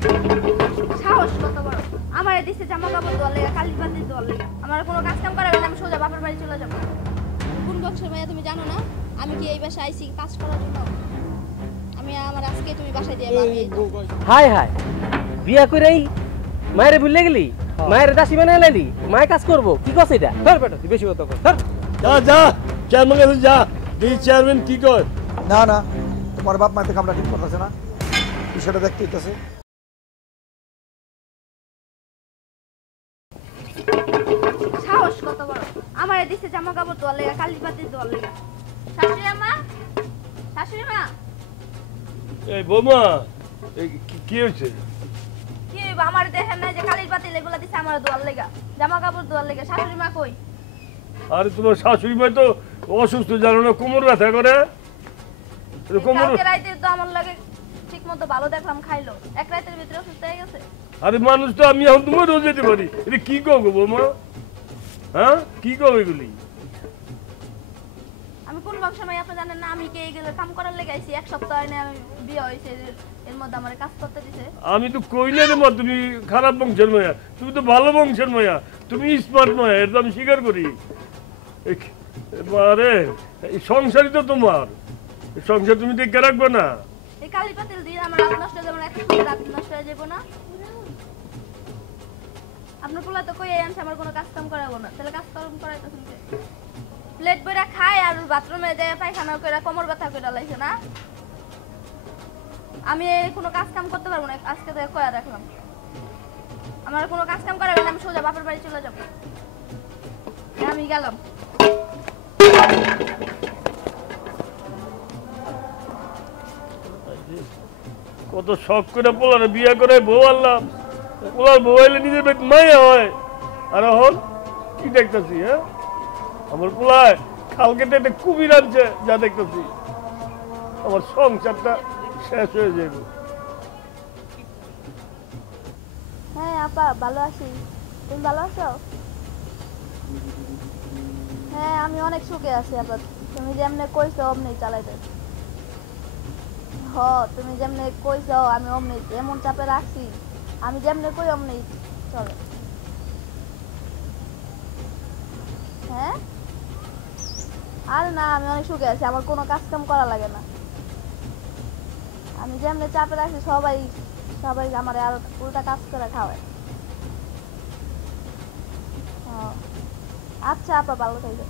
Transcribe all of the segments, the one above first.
সাহস কত বড়! আমারে দিছে জামা কাপড় ধোয়ার লাগা, কালি বাতি ধোয়ার লাগা। আমার কোনো কাজ কাম করাবে না, আমি সোজা বাপের বাড়ি চলে যাব। কোন বংশের মেয়ে তুমি জানো না? আমি কি এই বাসায় আইছি কাজ করার জন্য? আমি আমার আজকে তুমি বাসায় দিয়ে বাড়ি। হাই হাই, বিয়া কইরাই মায়েরে ভুলে গেলি? মায়ের দাসী বানাই লাইলি? মায়ের কাজ করব কি কস এটা? ধর বেটা তুই বেশি কথা কর। ধর যা যা, চেয়ারম্যান কাছে যা, এই চেয়ারম্যান কি কর। না না, তোমার বাপ মায়ের কামটা ঠিক করতেছে না, বিষয়টা দেখতে হইতেছে। সাহস কত বড়! আমারে দিছে জামা কাপড় ধোয়ার লাগা, কালি বাতি ধোয়ার লাগা। শাশুড়ি আম্মা, শাশুড়ি মা, এই বৌমা, কি হয়েছে? কি হইব? আমার দেখেন না যে কালির বাতি এগুলা দিছে আমার ধোয়ার লাগা, জামা কাপড় ধোয়ার লাগা। শাশুড়ি মা কই? আরে তোমার শাশুড়ি মা তো অসুস্থ, জানো না, কোমর ব্যথা করে। কোমর, কালকে রাতে তো আমার লাগে ঠিক মতো ভালো দেখলাম, খাইলো, এক রাতের ভিতরে অসুস্থ হয়ে গেছে। আরে মানুষ তো আমি এখন তোমারও যেতে পারি। এটা কি কও গো বৌমা? হ্যাঁ কি কও এগুলি? আমি কোন বংশের মেয়ে আপনি জানেন না? আমি কে এগুলো কাম করার লেগে আইছি? এক সপ্তাহ আগে আমি বিয়ে হয়েছে, এর মধ্যে আমার কাজ করতে দিছে। আমি তো কই না রে মা, তুমি খারাপ বংশের মায়া, তুমি তো ভালো বংশের মায়া, তুমি স্মার্ট মায়া, এটা আমি স্বীকার করি। আরে এই সংসারই তো তোমার, এই সংসার তুমি দেখে রাখবে না। এই কালি পাতিল দিয়ে আমার রাত নষ্ট হয়ে যাবে না, এত সুন্দর রাত নষ্ট হয়ে যাবো না। আপনার পোলা তো কই আনছে আমার কোনো কাজ কাম করাবো না, তাহলে কাজ কাম করাইতেছেন কে? প্লেট বইরা খায় আর বাথরুমে যায় পায়খানা করে কোমর ব্যথা করে লাইছে না। আমি কোনো কাজ কাম করতে পারবো না, আজকে তো কয়া রাখলাম। আমার কোনো কাজ কাম করাবে না, আমি সোজা বাপের বাড়ি চলে যাবো। আমি গেলাম। কত শখ করে পোলারে বিয়ে করে বউ আনলাম, পোলার বউ আইলে নিজের পেট মায়া হয়। আর এখন কি দেখতেছি? হ্যাঁ, আমার পোলায় খাল কেটে একটা কুমির আনছে, যা দেখতেছি আমার সংসারটা শেষ হয়ে যাবে। হ্যাঁ আপা, ভালো আছি। তুমি ভালো আছো? হ্যাঁ, আমি অনেক সুখে আছি আপা। তুমি যেমনে কইছো অমনি চালাইতে। তুমি যেমনে কইছো আমি অমনি এমন চাপে রাখছি, আমি যেমনে কই অমনি চলে। হ্যাঁ, আর না, আমি অনেক সুখে আছি, আমার কোনো কাজ কাম করা লাগে না। আমি যেমনে চাপে রাখছি সবাই সবাই আমার আর উল্টা কাজ করে খাওয়ায়। আচ্ছা আপা, ভালো থাকবে।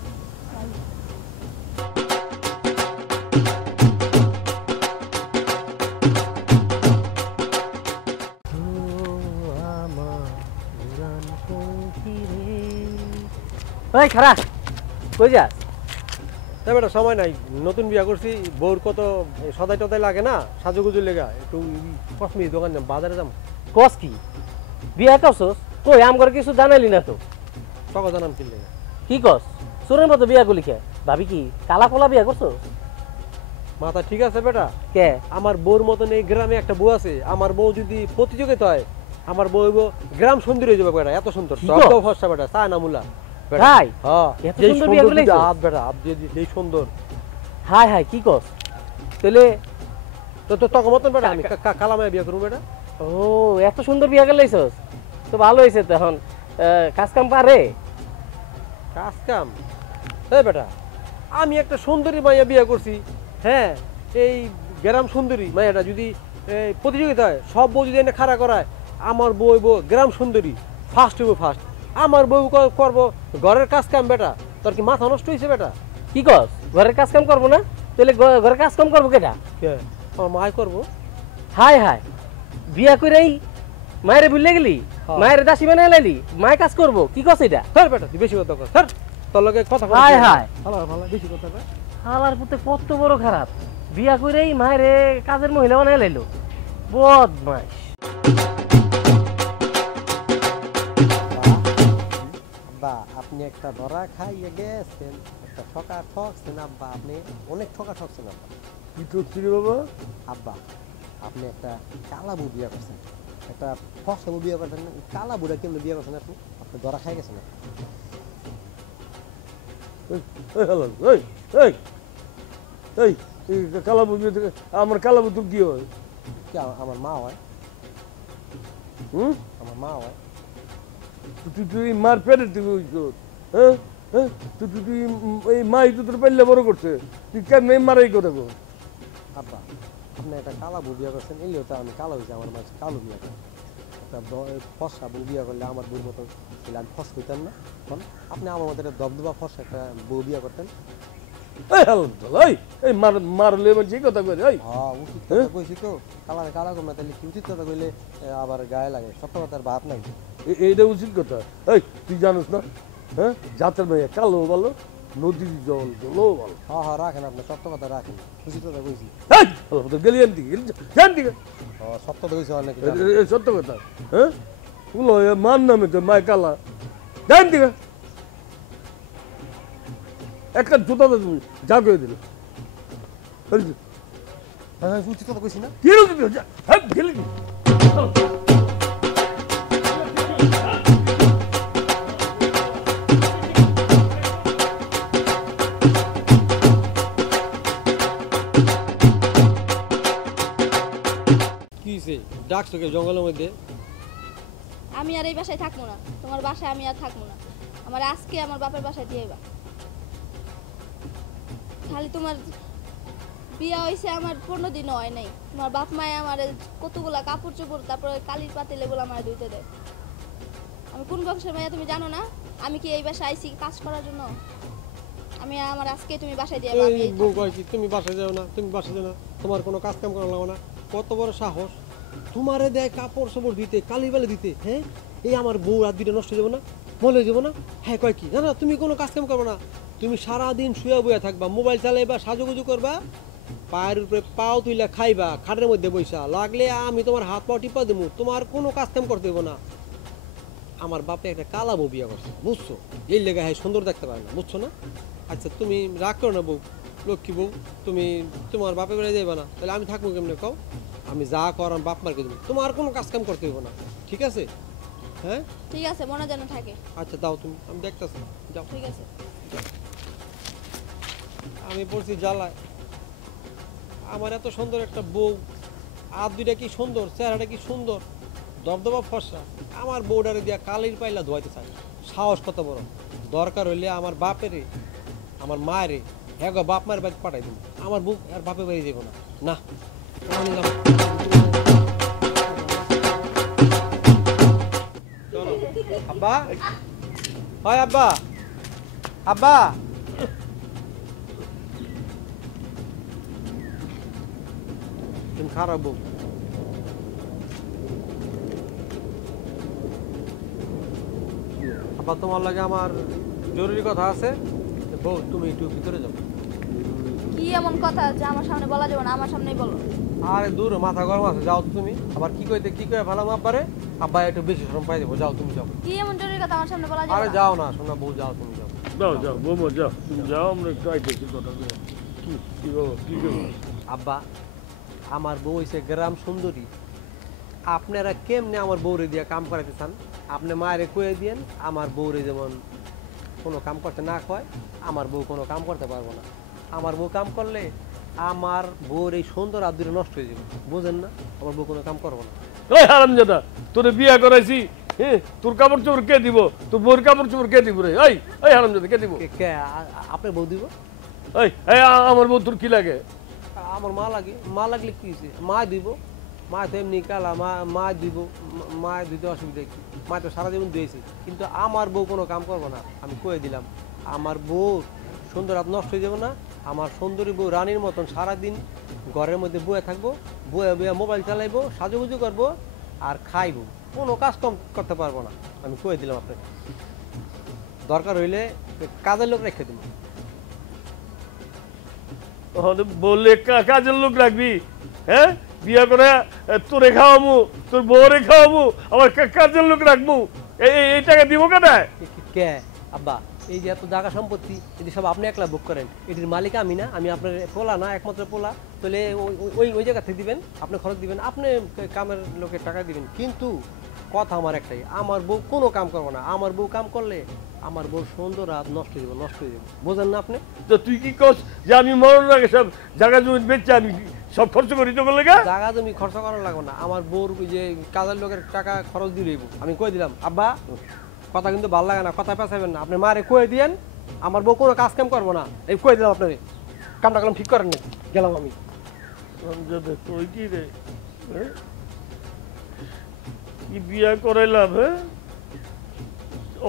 এই খারাপ কই যাস? না বেটা, সময় নাই, নতুন বিয়া করছি, বউর কত সদাই টদাই লাগে না, সাজুগুজু লেগা একটু কসমি দোকান যাম, বাজারে যাম। কস কি বিয়া করছস? কই আম করে কিছু জানাইলি না তো। টাকা জানাম কি লেগা? কি কস? চোরের মতো বিয়া করলি কে? ভাবি কি কালা কলা বিয়া করছস? মাথা ঠিক আছে বেটা? কে? আমার বউর মতন এই গ্রামে একটা বউ আছে, আমার বউ যদি প্রতিযোগিতা হয়, আমার বউ গ্রাম সুন্দর হয়ে যাবে বেটা, এত সুন্দর সবটাও ফর্সা বেটা, চায় না মুলা। তাই? হ্যাঁ, এত সুন্দর বিয়া করলি? আপ বেটা, আপ দিয়ে সেই সুন্দর। হাই হাই, কি কস? তাহলে তো তো তখন মতন বেটা আমি কালামায় বিয়া করবো বেটা। ও, এত সুন্দর বিয়া করলাইছস তো ভালো হয়েছে। তো এখন কাজ কাম পারে? কাজ কাম? এই বেটা, আমি একটা সুন্দরী মাইয়া বিয়া করছি। হ্যাঁ, এই গ্রাম সুন্দরী মাইয়াটা যদি প্রতিযোগিতা হয়, সব বউ যদি এনে খাড়া করায়, আমার বউ হইব গ্রাম সুন্দরী, ফার্স্ট হইব ফার্স্ট। আমার বউ করবো ঘরের কাজ কাম। বেটা তোর কি মাথা নষ্ট হয়েছে বেটা? কি কস? ঘরের কাজ কাম করবো না? তাহলে ঘরের কাজ কাম করবো কেটা? আমার মায় করবো। হাই হাই, বিয়া কইরাই মায়েরে ভুলে গেলি? মায়ের দাসী বানাই লাইলি? মায়ের কাজ করবো কি কস এটা? ধর বেটা, তুই বেশি কথা কর, ধর তোর লগে কথা বল। হাই হাই, ভালো ভালো, বেশি কথা কর। হালার পুতে কত বড় খারাপ, বিয়া কইরাই মায়েরে কাজের মহিলা বানাই লাইলো, বদমাইশ। আব্বা, আপনি একটা ধরা খাইয়ে গেছেন, একটা ঠকা ঠকছেন আব্বা, আপনি অনেক ঠকা ঠকছেন আব্বা। কি করছি রে বাবা? আব্বা, আপনি একটা কালা বউ বিয়ে করছেন, একটা ফসা বউ বিয়ে করছেন, কালা বুড়া কেমন বিয়ে করছেন আপনি? আপনি ধরা খাই গেছেন। কালাবু, আমার কালাবু তোর কি হয়? কি আমার মা হয়? হুম আমার মা হয়। তুই মার পেটে তুই হ্যাঁ হ্যাঁ তুই এই মাই তো তোর পেলে বড় করছে তুই কেমন মারাই করে গো আব্বা আপনি একটা কালা বউ বিয়া করছেন, এলেও তো আমি কালো হয়েছি, আমার মাঝে কালো বিয়া করেন। একটা ফর্সা বউ বিয়া করলে আমার বউর মতো ছিল, আমি ফস হইতাম না। বল আপনি আমার মতো একটা দবদবা ফর্সা একটা বউ বিয়া করতেন। এই আলহামদুলিল্লাহ এই মারলে মানে এই কথা কইরে এই হ্যাঁ উচিত কথা কইছি তো, কালারে কালা কম না, তাহলে কি উচিত কথা কইলে আবার গায়ে লাগে, সত্য কথার বাপ নাই। এইটা উচিত কথা এই তুই জানিস না হ্যাঁ জাতের ভাইয়া কালো ভালো নদীর জল জলও ভালো হ্যাঁ হ্যাঁ রাখেন, আপনি সত্য কথা রাখেন, উচিত কথা কইছি। এই আলহামদুলিল্লাহ গেলি আনতি জান দিকে হ্যাঁ সত্য কথা কইছি অনেক। সত্য কথা হ্যাঁ বলো মান নামে তো মায় কালা জান দিকে একটা জুতা তো তুমি যা করে দিল হ্যাঁ উচিত কথা কইছি না। কি রকম হ্যাঁ গেলি কি হইছে ডাকছো কে জঙ্গলের মধ্যে? আমি আর এই বাসায় থাকবো না, তোমার বাসায় আমি আর থাকবো না। আমার আজকে আমার বাপের বাসায় দিয়ে যাবা। খালি তোমার বিয়া হয়েছে আমার 15 দিনও হয় নাই, তোমার বাপ মায়ে আমার কতগুলা কাপড় চোপড় তারপরে কালির পাতিল এগুলো আমার ধুইতে দেয়। আমি কোন বংশের মেয়ে তুমি জানো না? আমি কি এই বাসায় আইছি কাজ করার জন্য? আমি আমার আজকে তুমি বাসায় দিয়ে যাবা। আমি এই বউ কয় কি তুমি বাসা যাও না, তুমি বাসা যাও না, তোমার কোনো কাজ কাম করা লাগবে না। কত বড় সাহস তোমারে দেয় কাপড় চোপড় দিতে, কালি বালি দিতে। হ্যাঁ এই আমার বউ রাত দুটো নষ্ট হয়ে যাবো না, মলে যাবো না? হ্যাঁ কয় কি না না তুমি কোনো কাজ কাম করবে না, তুমি সারাদিন শুয়ে বইয়া থাকবা, মোবাইল চালাইবা, সাজুগুজু করবা, পায়ের উপরে পাও তুইলা খাইবা, খাটের মধ্যে বইসা, লাগলে আমি তোমার হাত পা টিপা দেবো, তোমার কোনো কাজ কাম করতে দেবো না। আমার বাপে একটা কালা বউ বিয়া করছে, বুঝছো? এই লেগে হ্যাঁ সুন্দর দেখতে পারে না, বুঝছো না? আচ্ছা তুমি রাগ করো না বউ, লক্ষ্মী বউ, তুমি তোমার বাপে বেড়ে যাবে না, তাহলে আমি থাকবো কেমনে কও? আমি যা কর আমি বাপ মার্কে দেবো, তোমার কোনো কাজ কাম করতে দেবো না, ঠিক আছে? হ্যাঁ ঠিক আছে, মনে যেন থাকে। আচ্ছা দাও তুমি, আমি দেখতেছি, যাও। ঠিক আছে। আমি পড়ছি জ্বালায়, আমার এত সুন্দর একটা বউ, আর দুইটা কি সুন্দর, চেহারাটা কি সুন্দর, দবদবা ফর্সা, আমার বউডারে দিয়া কালির পাইলা ধোয়াইতে চায়, সাহস কত বড়! দরকার হইলে আমার বাপেরে আমার মায়েরে হ্যাঁ গো বাপ মায়ের বাড়ি পাঠাই দেবো, আমার বউ আর বাপের বাড়ি যাবো না। না আমি যাবো। চলো। আব্বা, হয় আব্বা, আব্বা, তুমি খারাপ বউ। আব্বা তোমার লাগে আমার জরুরি কথা আছে, বউ তুমি একটু ভিতরে যাও। কি এমন কথা যে আমার সামনে বলা যাবে না? আমার সামনেই বলো। আরে দূর মাথা গরম আছে, যাও তো তুমি। আবার কি কইতে কি কয়ে ফেলাম আব্বারে, আব্বা একটু বেশি শরম পাই দেবো, যাও তুমি যাও। কি এমন জরুরি কথা আমার সামনে বলা যাবে আরে না? যাও না শোনা বউ, যাও তুমি যাও। যাও যাও বৌমা যাও তুমি যাও আমরা একটু আইতেছি কথা বলে কি কি বাবা কি করবো আব্বা আমার বউ হইছে গ্রাম সুন্দরী, আপনারা কেমনে আমার বউরে দিয়া কাম করাইতে চান? আপনি মায়েরে কয়ে দিয়েন আমার বউরে যেমন কোনো কাম করতে না কয়, আমার বউ কোনো কাম করতে পারবো না। আমার বউ কাম করলে আমার বউর এই সুন্দর আদুরে নষ্ট হয়ে যাবে, বুঝেন না? আমার বউ কোনো কাম করবো না। এই হারামজাদা তোরে বিয়া করাইছি হ্যাঁ তোর কাপড় চোপড় কে দিব তোর বউর কাপড় চোপড় কে দিব রে এই হারামজাদা কে দিব কে আপনার বউ দিব? এই আমার বউ তোর কি লাগে আমার মা লাগে, মা লাগলে কি হয়েছে? মা দিব, মা তো এমনি কালা, মা দিব, মা দিতে অসুবিধা কি? মা তো সারা জীবন দিয়েছে, কিন্তু আমার বউ কোনো কাম করবো না, আমি কয়ে দিলাম। আমার বউ সুন্দর রাত নষ্ট হয়ে যাবো না, আমার সুন্দরী বউ রানীর মতন সারাদিন ঘরের মধ্যে বয়ে থাকবো, বয়ে বয়ে মোবাইল চালাইবো, সাজুগুজু করবো আর খাইবো, কোনো কাজ কম করতে পারবো না, আমি কয়ে দিলাম আপনাকে। দরকার হইলে কাজের লোক রেখে দেবো। বললে কাজের লোক রাখবি হ্যাঁ বিয়া করে তোরে খাওয়াবো তোর বউরে খাওয়াবো আবার কাজের লোক রাখবো এই টাকা দিব কেনায় কে আব্বা? এই যে এত জায়গা সম্পত্তি এটি সব আপনি একলা বুক করেন, এটির মালিক আমি না, আমি আপনার পোলা না, একমাত্র পোলা, তাহলে ওই ওই জায়গা থেকে দিবেন, আপনি খরচ দিবেন, আপনি কামের লোকের টাকা দিবেন। কিন্তু কথা আমার একটাই, আমার বউ কোনো কাম করবো না, আমার বউ কাম করলে আমার বউ সুন্দর আর নষ্ট হয়ে যাবে, নষ্ট হয়ে যাবে, বোঝেন না আপনি? তো তুই কি কস যে আমি মরণ আগে সব জায়গা জমি বেচে আমি সব খরচ করি তো লেগা জায়গা তুমি খরচ করার লাগবে না, আমার বউর ওই যে কাজের লোকের টাকা খরচ দিয়ে দেবো। আমি কই দিলাম আব্বা কথা কিন্তু ভালো লাগে না, কথা পেঁচাবেন না, আপনি মারে কয়ে দিয়েন আমার বউ কোনো কাজ কাম করবো না, এই কয়ে দিলাম আপনারে। কামটা কালাম ঠিক করেন নাকি, গেলাম আমি। তুই কি রে হ্যাঁ? কি বিয়া করাইলাম হ্যাঁ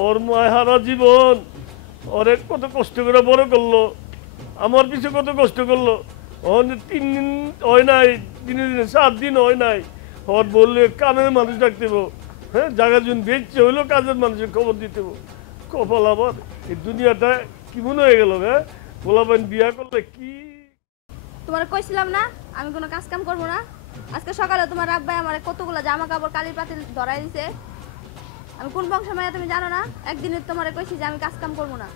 ওর মায় হারা জীবন ওরে কত কষ্ট করে বড় করলো, আমার পিছে কত কষ্ট করলো। ওর 3 দিন হয় নাই, দিনে দিনে 7 দিন হয় নাই, ওর বললে কানের মানুষ ডাকতে হ্যাঁ, জায়গা যখন বেচছে হইলো কাজের মানুষের খবর দিতে কপাল আবার এই দুনিয়াটা কি মনে হয়ে গেল হ্যাঁ, পোলাপান বিয়া করলে কি। তোমার কইছিলাম না আমি কোনো কাজ কাম করবো না। আজকে সকালে তোমার আব্বাই আমার কতগুলো জামা কাপড় কালির পাতিল ধরাই দিছে। আমি কোন বংশের মাইয়া তুমি জানো না? একদিনে তোমারে কইছি যে আমি কাজ কাম করবো না,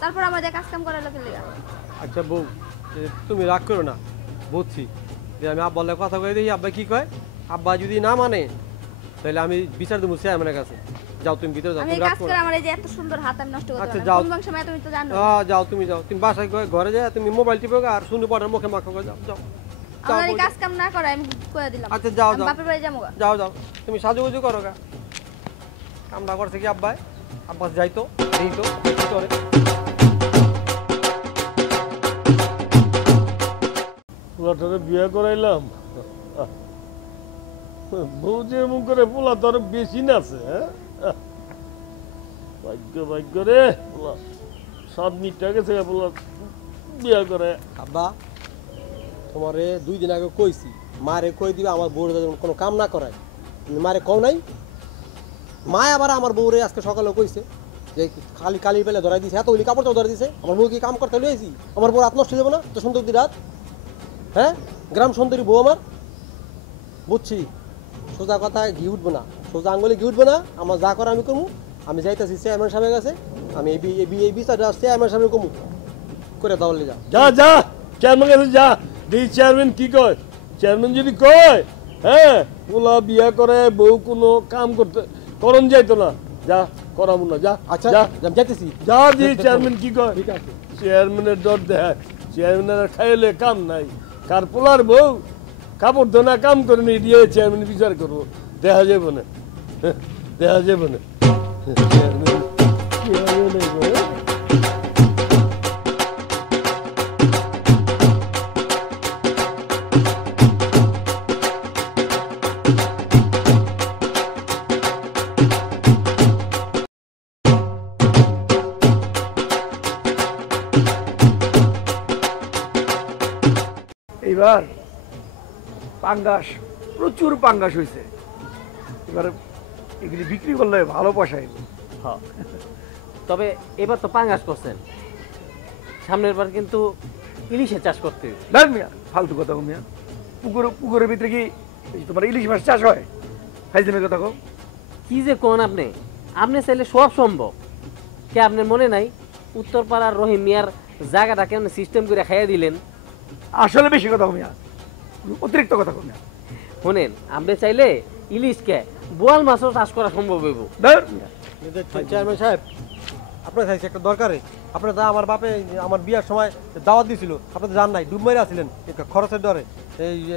তারপর আমাদের কাজ কাম করার লোকের লেগে। আচ্ছা বউ তুমি রাগ করো না, বুঝছি যে আমি আব্বা বললে কথা কয়ে দেখি আব্বা কি কয়। আব্বা যদি না মানে তাহলে আমি বিচার দেবো চেয়ারম্যানের কাছে। যাও তুমি ভিতরে যাও, আমি তুমি কাজ রাগ করো করে না। আমার এই যে এত সুন্দর হাত আমি নষ্ট করতে আচ্ছা, পারি যাও। কোন বংশের মাইয়া তুমি তো জানো। যাও তুমি যাও, তুমি বাসায় ঘরে যাও, তুমি মোবাইল টিপো আর শুনে পড়ার মুখে মাখো, যাও যাও আমার এই কাজ কাম না করে আমি কয়ে দিলাম। আচ্ছা যাও আমি যাও বাপের বাড়ি যাবো গা। যাও যাও তুমি সাজুগুজু করো গা। কামটা করছে কি আব্বাই, আব্বাস যাইতো দিতো কি করে। পোলাটারে বিয়া করাইলাম, বউ যে এমন করে পোলা তো আরো বেশি না আছে হ্যাঁ। ভাগ্য ভাগ্য রে পোলা 7 মিনিট গেছে পোলা বিয়া করে। আব্বা তোমারে 2 দিন আগে কইছি মারে কই দিবে আমার বউরে যেন কোনো কাম না করায়, তুমি মারে কও নাই। মা আবার আমার বউরে আজকে সকালে কইছে যে খালি কালির বেলা ধরাই দিছে, এত ওই কাপড় তো ধরাই দিছে, আমার বউ কি কাম করতে লইছি? আমার বউ রাত নষ্ট হয়ে যাবো না তো সুন্দর রাত হ্যাঁ, গ্রাম সুন্দরী বউ আমার। বুঝছি সোজা কথা ঘি উঠবো না, সোজা আঙ্গুলে ঘি উঠবো না, আমার যা করে আমি কমু। আমি যাইতেছি চেয়ারম্যান সাহেবের কাছে, আমি এই বিচারটা চেয়ারম্যান সাহেবের কমু করে দাওয়ালে যা। যা যা চেয়ারম্যান কাছে যা, দেখি চেয়ারম্যান কি কয়। চেয়ারম্যান যদি কয় হ্যাঁ পোলা বিয়া করে বউ কোনো কাম করতে করণ যাইতো না, যা করাবো না, যা আচ্ছা যা আমি যাইতেছি। যা দিয়ে চেয়ারম্যান কি কয়। ঠিক আছে। চেয়ারম্যানের ডর দেয়, চেয়ারম্যানের খাইলে কাম নাই, কার পোলার বউ কাপড় ধোনা কাম করে নিয়ে দিয়ে চেয়ারম্যান বিচার করবো, দেখা যাবে না দেখা যাবে না। চেয়ারম্যান কি হবে না গো? এইবার পাঙ্গাস প্রচুর পাঙ্গাস হয়েছে, এবার এগুলি বিক্রি করলে ভালো পয়সা এলো। হ্যাঁ, তবে এবার তো পাঙ্গাস করছেন, সামনের বার কিন্তু ইলিশের চাষ করতে হবে। দেখ মিয়া ফালতু কথা মিয়া, পুকুরের ভিতরে কি এই যে তোমার ইলিশ মাছ চাষ হয়? ফাইজলামের কথা কও। কি যে কোন আপনি আপনি চাইলে সব সম্ভব। কে আপনার মনে নাই উত্তরপাড়ার রহিম মিয়ার জায়গাটা কেমন সিস্টেম করে খাইয়ে দিলেন? আসলে বেশি কথা মিয়া, অতিরিক্ত কথা কও মিয়া। শোনেন, আপনি চাইলে ইলিশকে বোয়াল মাছও চাষ করা সম্ভব হইব। দেখ মিয়া চেয়ারম্যান সাহেব আপনার চাইছে একটা দরকারে, আপনার দা আমার বাপে আমার বিয়ার সময় দাওয়াত দিয়েছিল, আপনি তো জান নাই, ডুব মেরে আসছিলেন খরচের ডরে। এই যে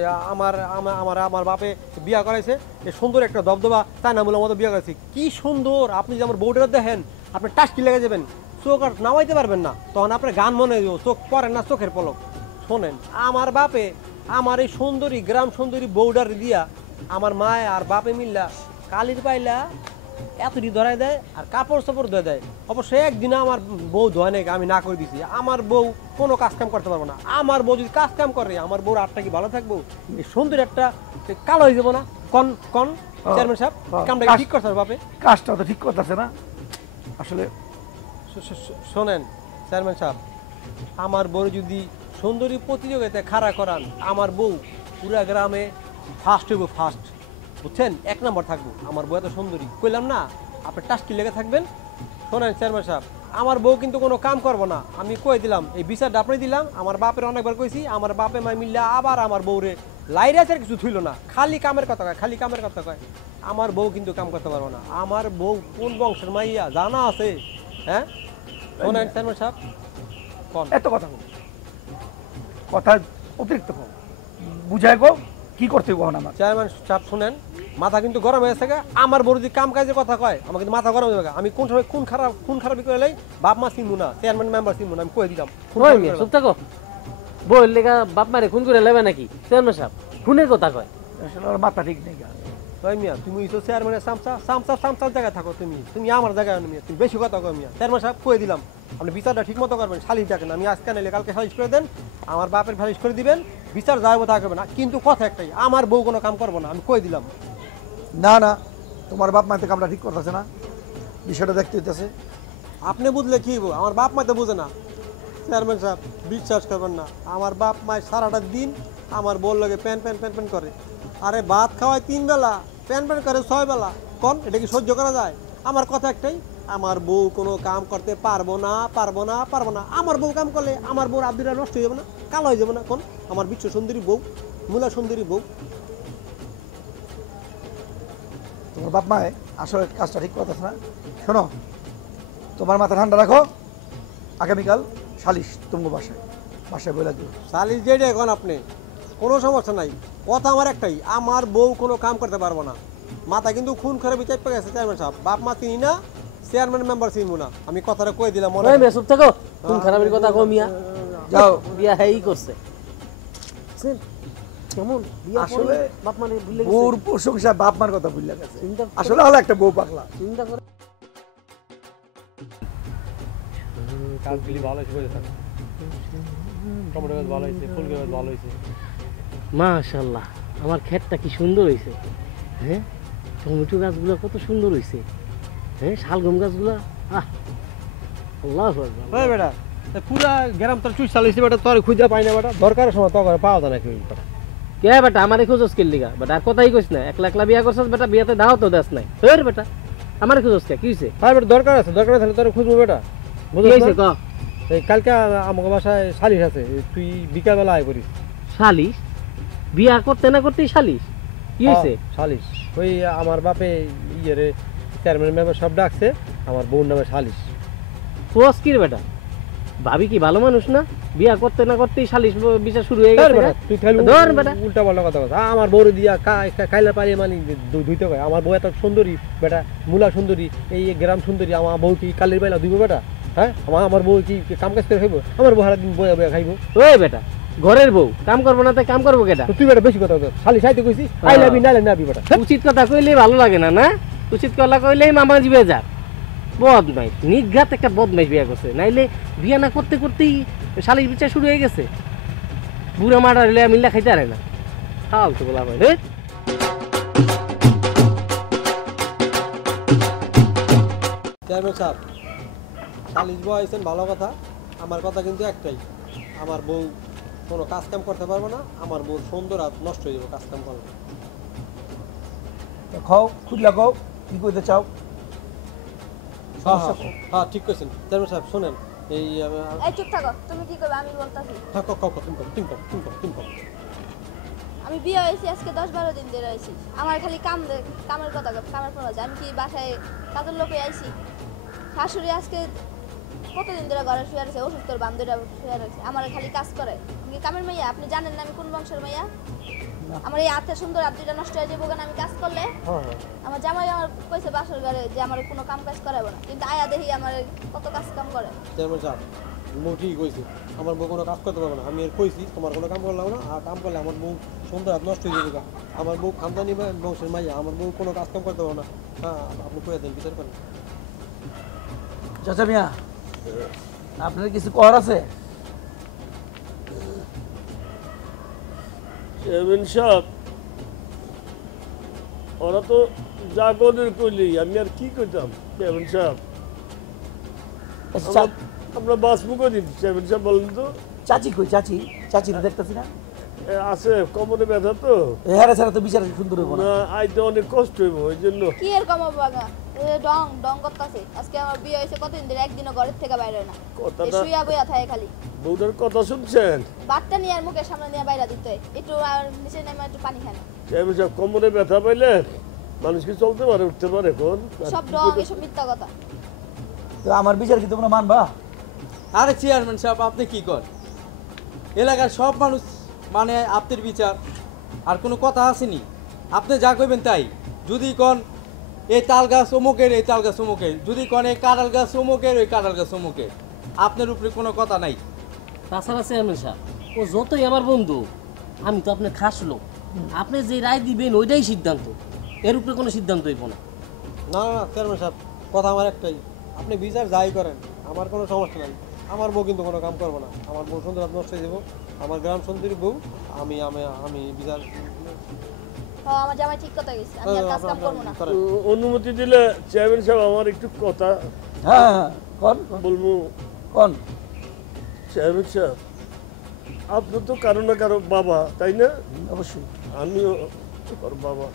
আমার বাপে বিয়া করাইছে, এই সুন্দর একটা দবদবা তাই না মতো বিয়া করাইছে, কি সুন্দর। আপনি যে আমার বউটার দেখেন আপনি টাস্কি লেগে যাবেন, চোখ আর নামাইতে পারবেন না, তখন আপনার গান মনে হইব, চোখ পড়েন না চোখের পলক। শোনেন, আমার বাপে আমার এই সুন্দরী গ্রাম সুন্দরী বউডার দিয়া আমার মায় আর বাপে মিল্লা কালির পাইলা এতটি ধরাই দেয় আর কাপড় চাপড় ধরে দেয়। অবশ্যই একদিন আমার বউ ধোয়া নেই, আমি না করে দিছি। আমার বউ কোনো কাজ কাম করতে পারবো না। আমার বউ যদি কাজ কাম করে আমার বউর আটটা কি ভালো থাকবো? এই সুন্দর একটা কালো হয়ে যাবো না? কন কন চেয়ারম্যান সাহেব, কামটা ঠিক করছে বাপে? কাজটা তো ঠিক করতেছে না আসলে। শোনেন চেয়ারম্যান সাহেব, আমার বউ যদি সুন্দরী প্রতিযোগিতায় খাড়া করান, আমার বউ পুরা গ্রামে ফার্স্ট হইব, ফার্স্ট, বুঝছেন? 1 নম্বর থাকবো। আমার বউ এত সুন্দরী, কইলাম না আপনি টাস্কি লেগে থাকবেন। শোনেন চেয়ারম্যান সাহেব, আমার বউ কিন্তু কোনো কাম করবো না, আমি কই দিলাম, এই বিচারটা আপনি দিলাম। আমার বাপের অনেকবার কইছি, আমার বাপে মাই মিল্লা আবার আমার বউরে লাইরাচের কিছু থইল না, খালি কামের কথা কয়, খালি কামের কথা কয়। আমার বউ কিন্তু কাম করতে পারবো না। আমার বউ কোন বংশের মাইয়া জানা আছে? হ্যাঁ শোনেন চেয়ারম্যান সাহেব, এত কথা বল, কথা অতিরিক্ত কও বুঝায় কও কি করতে কও না আমার চেয়ারম্যান সাহেব শুনেন, মাথা কিন্তু গরম হয়ে থাকে। আমার বড় যদি কাম কাজের কথা কয় আমার কিন্তু মাথা গরম হয়ে থাকে। আমি কোন সময় খুন খারাপি করে বাপ মা চিনবো না, চেয়ারম্যান মেম্বার চিনবো না, আমি কয়ে দিলাম। ওই মিয়া চুপ থাকো, বইয়ের লেগা বাপ মারে খুন করে লেবে নাকি? চেয়ারম্যান সাহেব খুনের কথা কয়। আসলে ওর মাথা ঠিক নেই গা। ওই মিয়া তুমি তো চেয়ারম্যানের সামসার জায়গায় থাকো, তুমি আমার জায়গায় মিয়া, তুমি বেশি কথা কয় মিয়া। চেয়ারম্যান সাহেব কয়ে দিলাম, আপনি বিচারটা ঠিক মতো করবেন, সালিশ ডাকেন। আমি আজকে নাইলে কালকে সালিশ করে দেন, আমার বাপের সালিশ করে দিবেন, বিচার যাইব তা করবে না। কিন্তু কথা একটাই, আমার বউ কোনো কাম করবো না, আমি কয়ে দিলাম। না না, তোমার বাপ মাতে কামটা ঠিক করতেছে না, বিষয়টা দেখতে হইতেছে। আপনি বুঝলে কি হইব, আমার বাপ মা তো বুঝে না। চেয়ারম্যান সাহেব বিশ্বাস করবেন না, আমার বাপ মায় সারাটা দিন আমার বউর লগে প্যান প্যান প্যান প্যান করে। আরে ভাত খাওয়ায় 3 বেলা, প্যান প্যান করে 6 বেলা। কোন এটা কি সহ্য করা যায়? আমার কথা একটাই, আমার বউ কোনো কাম করতে পারবো না, পারবো না, পারবো না। আমার বউ কাম করলে আমার বউর আব্দিরা নষ্ট হয়ে যাবে না, কালো হয়ে যাবে না? কোন আমার বিশ্ব সুন্দরী বউ, মূলা সুন্দরী বউ। তোমার বাপ মায় আসলে কাজটা ঠিক করতেছে না। শোনো, তোমার মাথা ঠান্ডা রাখো, আগামীকাল সালিশ তোমার বাসায় বলে দিও। সালিশ যেটা এখন আপনি কোনো সমস্যা নাই, কথা আমার একটাই, আমার বউ কোনো কাম করতে পারবো না। মাথা কিন্তু খুন করে বিচার পেয়ে গেছে চেয়ারম্যান সাহেব, বাপ মা চিনি না, চেয়ারম্যান মেম্বার চিনবো না। আমি কথাটা কয়ে দিলাম। মনে ওই মিয়া চুপ থাকো, খুন খারাপের কথা কও মিয়া। যাও। বিয়া হেই করছে কেমন বিয়া আসলে আসলে বাপ মানে ভুলে গেছে। বউর প্রশংসা বাপ মার কথা ভুলে গেছে। চিন্তা করে- আসলে হলো একটা বউ পাগলা। চিন্তা করে কাজগুলি ভালো হয়েছে, টমেটো গাছ ভালো হয়েছে, ফুল গাছ ভালো হয়েছে। মাশাআল্লাহ, আমার ক্ষেতটা কি সুন্দর হয়েছে। হ্যাঁ, টমেটো গাছগুলো কত সুন্দর হয়েছে। হ্যাঁ, শালগম গাছগুলো আহ আল্লাহু আকবার। ওই বেটা পুরা গ্রাম তোর চুষ চালাইছে বেটা, তোর খুঁজে পাই না বেটা, দরকারের সময় তো পাওয়া যায় না কেউ। কে বেটা আমারে খোঁজস কে লিগা? বেটা আর কথাই কইছ না, একলা একলা বিয়া করছস বেটা, বিয়াতে দাও তো দেস নাই। তোর বেটা আমারে খোঁজস কে? কি হইছে? হ্যাঁ বেটা, দরকার আছে, দরকার আছে তোর খুঁজবো বেটা। কি হইছে ক? এই কালকে আমাকে বাসায় সালিশ আছে, তুই বিকালবেলা আয় করিস। শালিশ? বিয়া করতে না করতেই শালিশ? কি হইছে? সালিশ ওই আমার বাপে ইয়ে চেয়ারম্যান মেম্বার সব ডাকছে, আমার বোন নামে সালিশ। কোস কি রে বেটা? ভাবি কি ভালো মানুষ না? বিয়া করতে না করতেই শালিশ বিচার শুরু হয়ে গেছে। তুই খালি ধর বেটা। উল্টা পাল্টা কথা বলছ। আমার বউরে দিয়া খাইলা পারি মানে ধুইতে কয়। আমার বউ এত সুন্দরী বেটা, মূলা সুন্দরী, এই গ্রাম সুন্দরী। আমার বউ কি কালির বাইলা ধুইব বেটা? হ্যাঁ, আমার বউ কি কাম কাজ করে খাইব? আমার বউ সারাদিন বয়া বয়া খাইব। ওই বেটা ঘরের বউ কাম করবো না, তাই কাম করবো কেটা? তুই বেটা বেশি কথা বলছ। শালি সাইতে কইছি আই লাভি না লাভি বেটা। উচিত কথা কইলেই ভালো লাগে না, না? উচিত কথা কইলেই মামা জিবে যা। বদমাইশ, নিঘাত একটা বদমাইশ বিয়া করছে। নাইলে বিয়া না করতে করতেই শালিশ বিচার শুরু হয়ে গেছে। বুড়া মারা হইলে মিল্লা খাইতে পারে না। ফালতু বলা ভাই রে। চেয়ারম্যান সাহেব, শালিশ বউ আইছেন ভালো কথা, আমার কথা কিন্তু একটাই, আমার বউ কোনো কাজ কাম করতে পারবো না, আমার বউ সুন্দর আর নষ্ট হয়ে যাবো কাজ কাম করলে। খাও, খুদলা খাও, কি করতে চাও? হ্যাঁ হ্যাঁ হ্যাঁ, ঠিক কইছেন চেয়ারম্যান সাহেব। শোনেন এই এই চুপ থাকো, তুমি কি করবে আমি বলতাছি। আমি বিয়ে হয়েছি আজকে 10-12 দিন ধরে হয়েছি। আমার খালি কামের কথা কামের পর আমি কি বাসায় কাজের লোকে আইছি? শাশুড়ি আজকে কতদিন ধরে ঘরে শুয়ে আছে, অসুস্থ বান্ধবীরা শুয়ে রয়েছে, আমার খালি কাজ করে। আমি কি কামের মাইয়া? আপনি জানেন না আমি কোন বংশের মাইয়া? আমার এই হাতে সুন্দর আব্দিটা নষ্ট হয়ে যাবো কেন আমি কাজ করলে? আমার জামাই আমার কইছে বাসর ঘরে যে আমার কোনো কাম কাজ করাবো না, কিন্তু আয়া দেখি আমার কত কাজ কাম করে। চেয়ারম্যান সাহেব ঠিক কইছি, আমার বউ কোনো কাজ করতে পারবে না। আমি এর কইছি তোমার কোনো কাম করলাম না, আর কাম করলে আমার বউ সুন্দর আর নষ্ট হয়ে যাবে। আমার বউ খানদানি বংশের মাইয়া, আমার বউ কোনো কাজ কাম করতে পারবে না। হ্যাঁ, আপনি কয়ে দেন, বিচার করেন। চাচা মিয়া, আপনার কিছু করার আছে? চেয়ারম্যান সাহেব, ওরা তো যা করে কইলি, আমি আর কি করতাম? চেয়ারম্যান সাহেব, আমরা বাঁচবো কদিন? চেয়ারম্যান সাহেব বলেন তো। চাচি কই? চাচি তো দেখতেছি না। আছে কোমরে ব্যথা তো, হেরে ছাড়া তো বিচার সুন্দর হইব না। না আইতে অনেক কষ্ট হইব, ওই জন্য। কি এর কম বাগা ডং করতেছে। আজকে আমার বিয়ে হয়েছে কতদিন ধরে, একদিনও ঘরের থেকে বাইরে না, কথাটা শুয়া বইয়া থাকে খালি। বউটার কথা শুনছেন? বাটটা নিয়ে আর মুখের সামনে নিয়ে বাইরে দিতে হয়, একটু আর নিচে নেমে একটু পানি খায় না। চেয়ারম্যান সাহেব, কোমরে ব্যথা পাইলে মানুষ কি চলতে পারে, উঠতে পারে? কোন সব ডং, এসব মিথ্যা কথা। তো আমার বিচার কি তোমরা মানবা? আরে চেয়ারম্যান সাহেব, আপনি কি কর? এলাকার সব মানুষ মানে আপনার বিচার আর কোনো কথা আসেনি। আপনি যা কইবেন তাই। যদি কোন এই তাল গাছ অমুকের, এই তাল গাছ অমুকের, যদি কোন এই কাঁঠাল গাছ অমুকের, ওই কাঁঠাল গাছ অমুকের, আপনার উপরে কোনো কথা নাই। তাছাড়া চেয়ারম্যান সাহেব ও যতই আমার বন্ধু, আমি তো আপনার খাস লোক। আপনি যে রায় দিবেন ওইটাই সিদ্ধান্ত, এর উপরে কোনো সিদ্ধান্ত হইব না। না না না চেয়ারম্যান সাহেব, কথা আমার একটাই, আপনি বিচার যাই করেন আমার কোনো সমস্যা নাই। আমার বউ কিন্তু কোনো কাম করবো না। আমার বউ সুন্দর নষ্ট হয়ে যাবো, আমার গ্রাম সুন্দরী বউ। আমি আমি আমি বিচার হ্যাঁ আমার জামাই ঠিক কথা গেছে, আমি আর কাজ কাম করবো না। করেন। অনুমতি দিলে চেয়ারম্যান সাহেব আমার একটু কথা হ্যাঁ হ্যাঁ কন বলবো। কন। চেয়ারম্যান সাহেব, আপনি তো কারো না কারো বাবা, তাই না? অবশ্যই। আমিও ওর বাবা।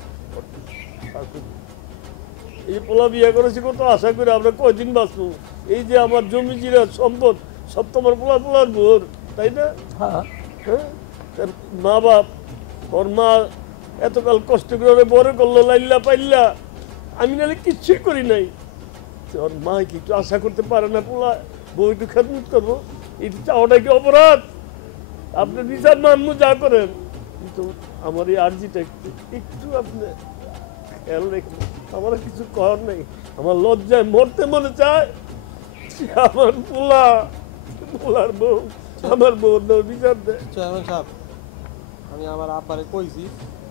এই পোলা বিয়ে করেছি কত আশা করে আমরা কয়দিন বাঁচবো। এই যে আমার জমি জিরা সম্পদ সব তো আমার পোলার বোর, তাই না? হ্যাঁ হ্যাঁ, তার মা বাপ, ওর মা এতকাল কষ্ট করে ওরে বড় করলো লাইল্লা পাইল্লা, আমি নাহলে কিচ্ছুই করি নাই। তো ওর মা কি একটু আশা করতে পারে না পোলা বউ একটু খেদমত করবো? এই চাওয়াটা কি অপরাধ? আপনি বিচার মান্য যা করেন, কিন্তু আমার এই আর্জিটা একটু একটু আপনি খেয়াল রেখে। আমার কিছু করার নেই, আমার লজ্জায় মরতে মনে চায়। আমার পোলার বউ, আমার বউ বিচার দেয়। চেয়ারম্যান সাহেব, আমি আমার আব্বারে কইছি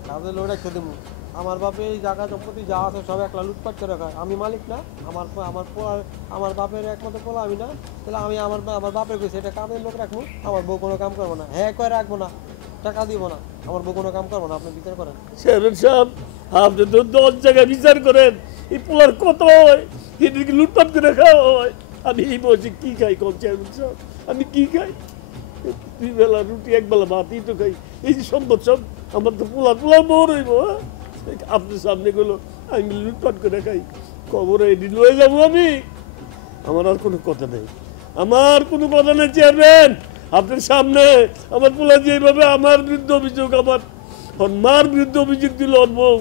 কাজে লোক রেখে দেবো। আমার বাপে এই জায়গা সম্পত্তি যা আছে সব একলা লুটপাট করে রাখা। আমি মালিক না, আমার বাপের একমাত্র পোলা আমি না। তাহলে আমি আমার বাপের কইছি এটা কাজের লোক রাখবো, আমার বউ কোনো কাম করবো না। হ্যাঁ কয়ে রাখবো না, টাকা দিব না, আমার বউ কোনো কাম করবো না। আপনি বিচার করেন। চেয়ারম্যান সাহেব, আপনি তো 10 জায়গায় বিচার করেন, এই পোলার কত হয়, এদিকে লুটপাট করে খাওয়া হয়। আমি এই বয়সে কি খাই কোন চেয়ারম্যান সাহেব? আমি কি খাই? 2 বেলা রুটি 1 বেলা ভাত এই তো খাই। এই যে সম্পদ সব আমার তো পোলার বড় হইব। আপনার সামনে গুলো আমি লুটপাট করে খাই, কবরে এদিন লয়ে যাবো আমি। আমার আর কোনো কথা নেই, আমার কোনো কথা নেই চেয়ারম্যান। আপনার সামনে আমার পোলা যেভাবে আমার বিরুদ্ধে অভিযোগ, আমার মার বিরুদ্ধে অভিযোগ দিল ওর বউ,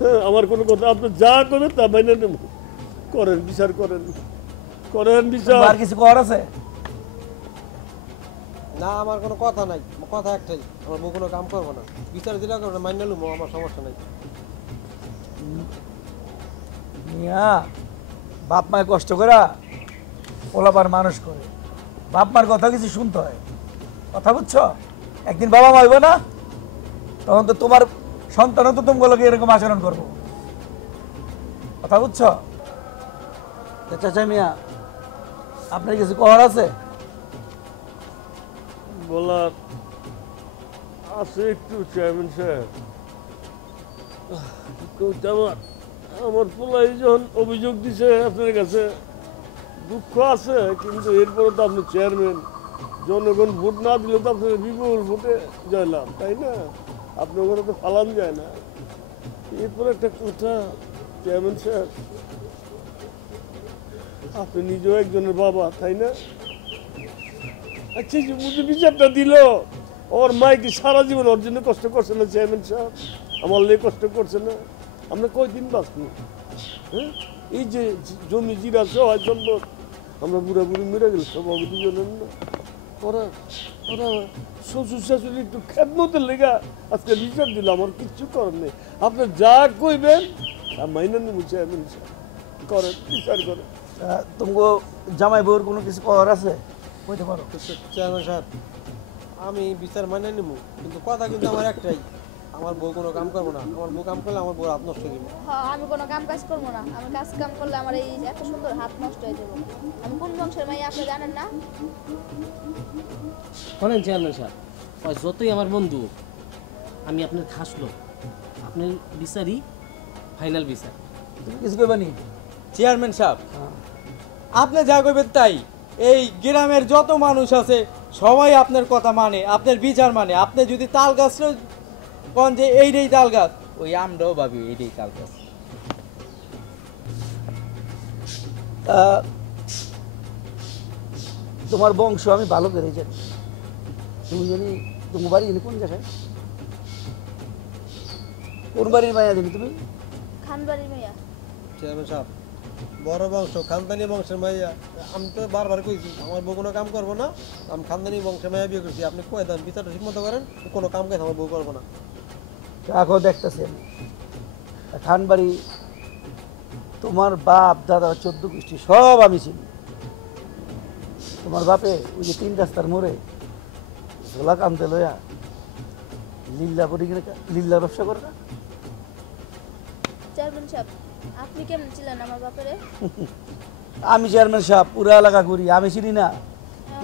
হ্যাঁ, আমার কোনো কথা আপনি যা করবেন তা মাইনে নেব। করেন বিচার, করেন বিচার। আর কিছু করার আছে? না আমার কোনো কথা নাই, কথা একটাই, আমার বউ কোনো কাম করবো না। বিচার যেটা করবো মাইনে নেবো, আমার সমস্যা নাই। মিয়া, বাপ মায় কষ্ট করে পোলাপার মানুষ করে, বাপ মার কথা কিছু শুনতে হয়। কথা বুঝছো? একদিন বাবা মা হইব না, তখন তো তোমার সন্তানও তো তোমাগুলোকে এরকম আচরণ করবো। কথা বুঝছো? চাচা মিয়া, আপনার কিছু করার আছে? বলার আছে একটু চেয়ারম্যান সাহেব। আমার পোলাই যখন অভিযোগ দিছে আপনার কাছে, দুঃখ আছে, কিন্তু এরপরে তো আপনি চেয়ারম্যান, জনগণ ভোট না দিলে তো আপনার বিপুল ভোটে জয়লাম, তাই না? আপনার ঘরে তো ফালান যায় না। এরপর একটা কথা চেয়ারম্যান সাহেব, আপনি নিজেও একজনের বাবা, তাই না? আচ্ছা, যে বুঝে বিচারটা দিল, ওর মাই কি সারা জীবন ওর জন্য কষ্ট করছে না চেয়ারম্যান সাহেব? আমার লেগে কষ্ট করছে না? আমরা কয়দিন বাঁচবো? হ্যাঁ, এই যে জমি জিরা সহায় সম্পদ আমরা বুড়া বুড়ি মেরে গেল সব দুজনের না। ওরা শ্বশুর শাশুড়ি একটু খেদমতের লেগা আজকে বিচার দিল, আমার কিচ্ছু করার নেই। আপনি যা কইবেন তা মাইনে নেব চেয়ারম্যান সাহেব। করেন বিচার করেন। তোমাকে জামাই বউর কোনো কিছু করার আছে? কইতে পারো। চেয়ারম্যান সাহেব, আমি বিচার মাইনে নেবো, কিন্তু কথা কিন্তু আমার একটাই, আমার বউ কোনো কাম করবো না। আমার বউ কাম করলে আমার বউ হাত নষ্ট হয়ে যাবে। হ্যাঁ আমি কোনো কাম কাজ করবো না, আমি কাজ কাম করলে আমার এই এত সুন্দর হাত নষ্ট হয়ে যাবে। আমি কোন বংশের মাইয়া আপনি জানেন না? শোনেন চেয়ারম্যান সাহেব, ওই যতই আমার বন্ধু, আমি আপনার খাস লোক, আপনার বিচারই ফাইনাল বিচার। তুমি কিছু কইবা নি? চেয়ারম্যান সাহেব, আপনি যা কইবেন তাই। এই গ্রামের যত মানুষ আছে সবাই আপনার কথা মানে, আপনার বিচার মানে। আপনি যদি তাল গাছ কোন যে এইটাই তাল গাছ, ওই আমরাও ভাবি এইটাই তাল গাছ। তোমার বংশ আমি ভালো করে জানি। তুমি জানি তোমার বাড়ি জানি কোন জায়গায়? কোন বাড়ির মায়া জানি তুমি? খানবাড়ির মাইয়া। চেয়ারম্যান সাহেব, বড় বংশ খানদানি বংশের মাইয়া। আমি তো বারবার কইছি আমার বউ কোনো কাম করবো না, আমি খানদানি বংশের মাইয়া বিয়ে করছি। আপনি কয়ে দেন বিচারটা ঠিক মতো করেন, কোনো কাম কাজ আমার বউ করবো না। রাখো, দেখতেছেন খানবাড়ি তোমার বাপ দাদা 14 গোষ্ঠী সব আমি চিনি। তোমার বাপে ওই যে 3 রাস্তার মোড়ে ঝোলা কামতে লইয়া লিল্লা করি কিনা লিল্লা ব্যবসা করে না। চেয়ারম্যান সাহেব আপনি কেমন ছিলেন আমার বাপেরে? আমি চেয়ারম্যান সাহেব পুরা এলাকা করি, আমি চিনি না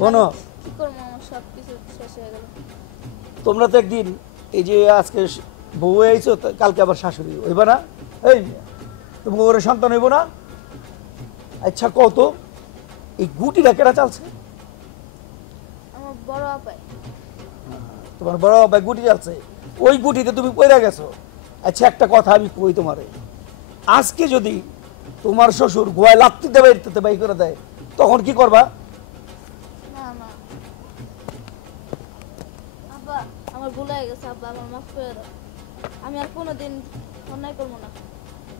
কোনো। কি করবো, আমার সব কিছু শেষ হয়ে গেল। তোমরা তো একদিন এই যে আজকে বউ আইছো, কালকে আবার শাশুড়ি হইবা না? এই তোমার ঘরে সন্তান হইব না? আচ্ছা কত এই গুটিটা কেটা চালছে? আমার বড় আপাই। তোমার বড় ভাই গুটি চালছে, ওই গুটিতে তুমি পয়রা গেছো। আচ্ছা একটা কথা আমি কই তোমারে, আজকে যদি তোমার শ্বশুর গোয়ায় লাত্তি দেবে বাই করে দেয় তখন কি করবা? না না আব্বা, আমার ভুল হয়ে গেছে আব্বা, আমার মাফ করে দাও। আমি আর কোনোদিন অন্যায় করবো না,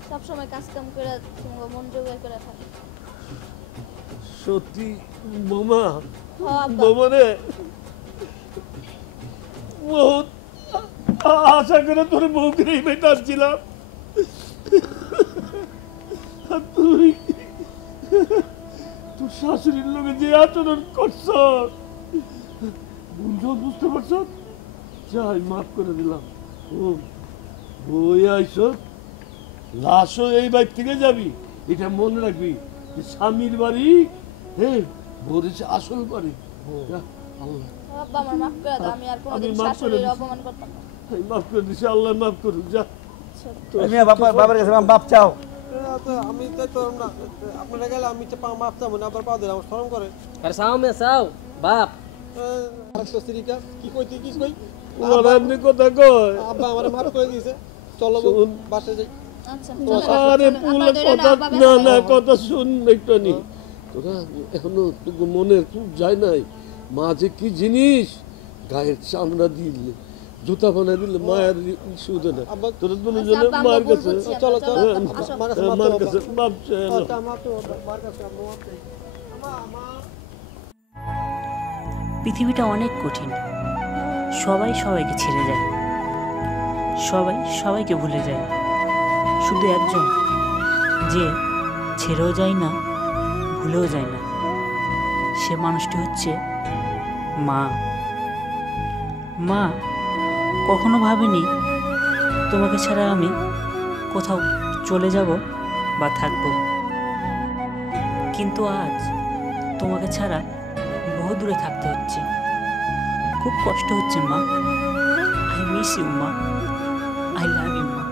সবসময় কাজ কাম করে তোমাকে মন জোগাড় করে থাকি। সত্যি বোমা, হ্যাঁ আব্বা। বোমা রে, বহুত আশা করে তোর বউকে এই বেটা আসছিলাম, আর তুই তোর শাশুড়ির লোকে যে আচরণ করছ, বুঝতে পারছ? যাই মাফ করে দিলাম। ও বই আইস, লাশও এই বাড়ি থেকে যাবি, এটা মনে রাখবি যে স্বামীর বাড়ি, হ্যাঁ বউর হচ্ছে আসল বাড়ি। আল্লাহ আব্বা আমার মাফ করে দাও, আমি আর কোনোদিন আমি মাফ করে শাশুড়ির দিছি। অপমান করতাম না। এই মাফ করে দিছি, আল্লাহ মাফ করুন। যা তুমি বাবার কাছে বাপ চাও। আমি তো না, আপনারা গেলে আমি মাপ চাবো না, আবার পা দিলাম, আমার শরম করে। আরে চাও মে চাও বাপ। সিরিকা কি কই তুই কি কই? ওরা এমনি কথা কয়। আব্বা আমার মাফ করে দিয়েছে, চলো শুন। বাসে যাই। আচ্ছা আরে পুলে কথা না না কথা শুন একটু নি। তোরা এখনো তোকে মনে খুব যায় নাই, মা যে কি জিনিস, গায়ের চামড়া দিলে জুতা বানাই দিলে মায়ের সুদে না। তোরা দুজনে মার কাছে চলো চলো আসো। মার কাছে বাপ চাই। পৃথিবীটা অনেক কঠিন, সবাই সবাইকে ছেড়ে যায়, সবাই সবাইকে ভুলে যায়, শুধু একজন যে ছেড়েও যায় না ভুলেও যায় না, সে মানুষটি হচ্ছে মা। মা, কখনো ভাবিনি তোমাকে ছাড়া আমি কোথাও চলে যাব বা থাকব, কিন্তু আজ তোমাকে ছাড়া বহু দূরে থাকতে হচ্ছে, খুব কষ্ট হচ্ছে মা। আই মিস ইউ মা, আই লাভ ইউ মা।